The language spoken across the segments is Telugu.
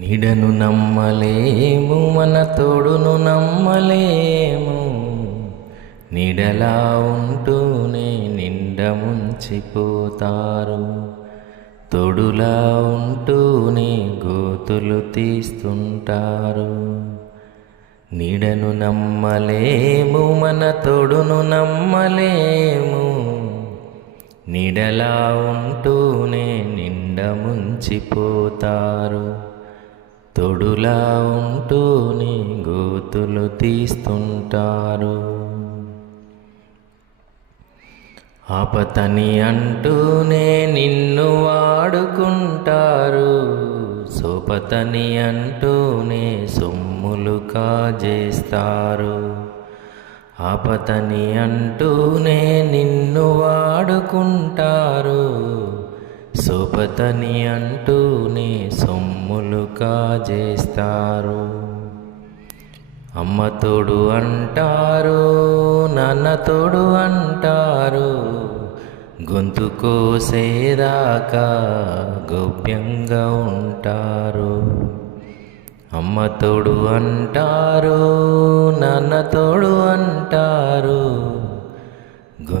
నీడను నమ్మలేము మన తోడును నమ్మలేము. నీడలా ఉంటూనే నిండ ముంచిపోతారు. తొడులా ఉంటూనే గోతులు తీస్తుంటారు. నీడను నమ్మలేము మన తోడును నమ్మలేము. నీడలా ఉంటూనే నిండ ముంచిపోతారు. తొడులా ఉంటూనే గోతులు తీస్తుంటారు. ఆపతని అంటూనే నిన్ను వాడుకుంటారు. సోపతని అంటూనే సొమ్ములు కాజేస్తారు. ఆపతని అంటూనే నిన్ను వాడుకుంటారు. సోపతని అంటూనే సొమ్ములు కాజేస్తారు. అమ్మ తోడు అంటారు నాన్న తోడు అంటారు గొంతు కోసేదాకా గోప్యంగా ఉంటారు. అమ్మ తోడు అంటారు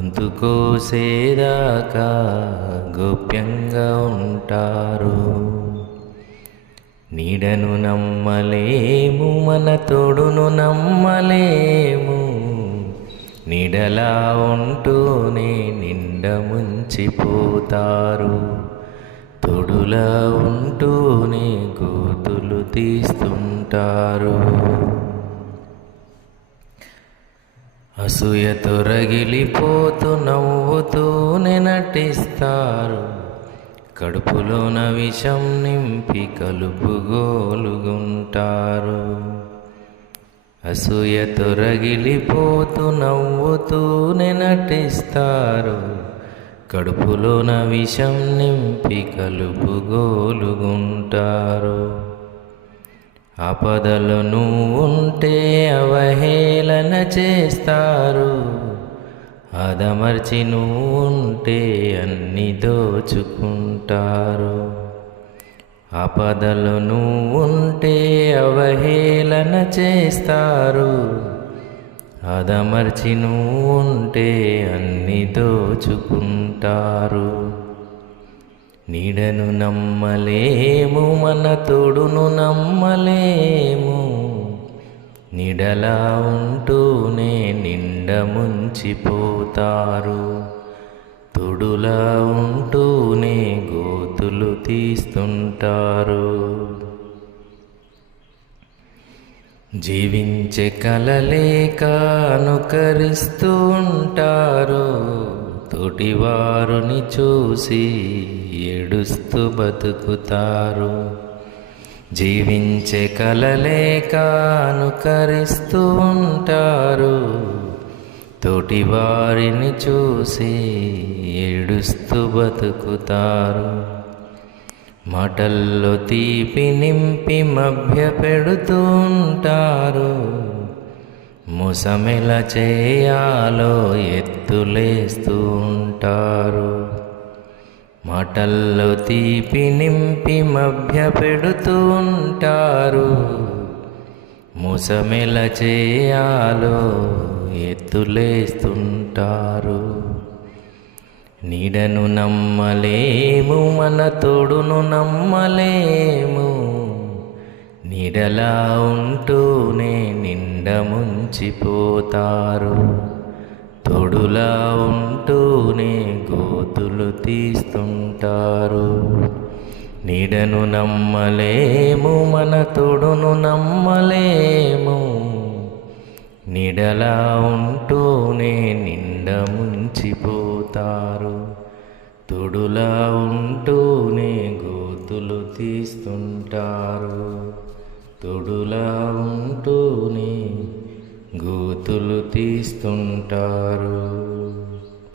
గొంతు కోసేదాకా గోప్యంగా ఉంటారు. నీడను నమ్మలేము మన తోడును నమ్మలేము. నీడలా ఉంటూనే నిండ ముంచిపోతారు. తొడులా ఉంటూనే గోతులు తీస్తుంటారు. అసూయతో రగిలిపోతూ నవ్వుతూనే నటిస్తారు కడుపులోన విషం నింపి కలుపుగోలుగుంటారు అసూయతో రగిలిపోతూ నవ్వుతూనే నటిస్తారు కడుపులోన విషం నింపి కలుపుగోలుగుంటారు ఆపదలు ఉంటే అవహేళన చేస్తారు. అదమర్చి ఉంటే అన్ని దోచుకుంటారు. ఆపదలు ఉంటే అవహేళన చేస్తారు. అదమర్చి ఉంటే అన్ని దోచుకుంటారు. నీడను నమ్మలేము మన తోడును నమ్మలేము. నిడలా ఉంటూనే నిండ ముంచిపోతారు. తొడులా ఉంటూనే గోతులు తీస్తుంటారు. జీవించే కలలేక అనుకరిస్తూ ఉంటారు. తోటివారుని చూసి ఏడుస్తూ బతుకుతారు. జీవించే కలలేక అనుకరిస్తూ ఉంటారు. తోటివారిని చూసి ఏడుస్తూ బతుకుతారు. మాటల్లో తీపి నింపి మభ్య పెడుతూ ఉంటారు. ముసమెల చేయాలో ఎత్తులేస్తూ ఉంటారు మాటల్లో తీపి నింపి మభ్య పెడుతూ ఉంటారు ముసమెల చేయాలో ఎత్తులేస్తుంటారు. నీడను నమ్మలేము మన తోడును నమ్మలేము. నిడలా ఉంటూనే నిండ ముంచిపోతారు. తొడులా ఉంటూనే గోతులు తీస్తుంటారు. నీడను నమ్మలేము మన తొడును నమ్మలేము. నిడలా ఉంటూనే నిండ ముంచిపోతారు. తొడులా ఉంటూనే గోతులు తీస్తుంటారు. తొడులా ఉంటూనే గోతులు తీస్తుంటారు.